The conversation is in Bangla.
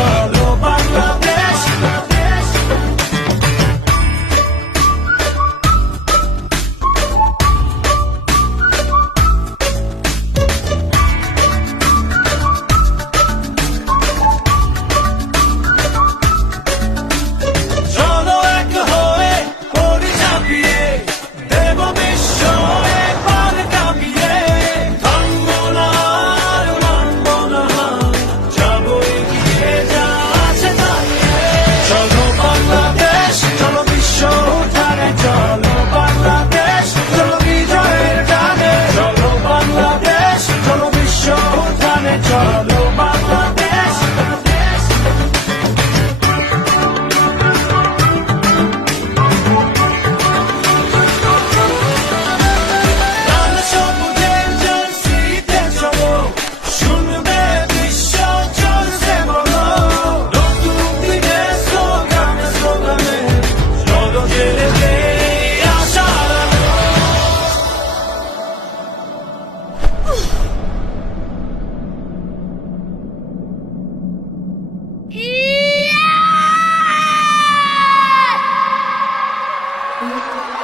চলো বাংলাদেশ। চলো এক হয়ে করি ঝাঁপিয়ে দেব বিশ্ব এবার কাঁপিয়ে। থামবো না আর মানবো না, যাবো এগিয়ে যা আছে দাঁড়িয়ে। চলো বাংলাদেশ, চলো বিশ্ব উঠানে, চলো বাংলাদেশ, চলো বিজয়ের গানে। চলো বাংলাদেশ, চলো বিশ্ব উঠানে, চলো বাংলাদেশ। লাল সবুজের জার্সিতে চলো, শুনবে বিশ্ব চলছে বলো। নতুন দিনের স্লোগানে স্লোগানে চলো জেলে দেই আশার আলো। Yeah!